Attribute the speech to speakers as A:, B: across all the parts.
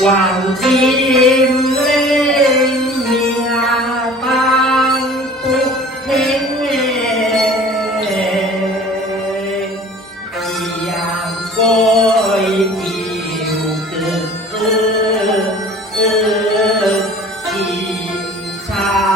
A: hoàng kim lên nhà tan quốc thế giàn coi chiều cực chiều xa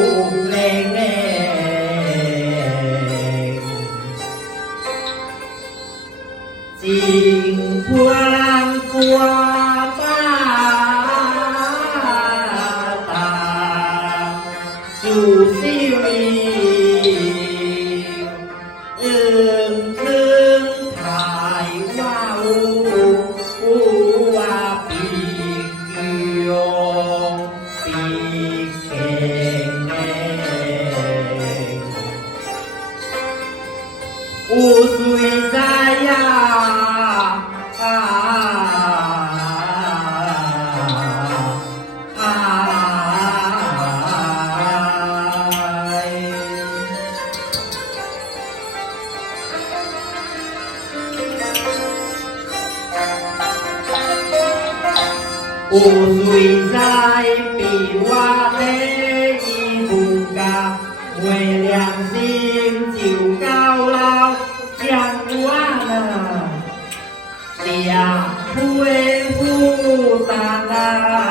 A: 有谁知枇杷叶荫步架。为良心，就高老将花儿嫁夫家啦。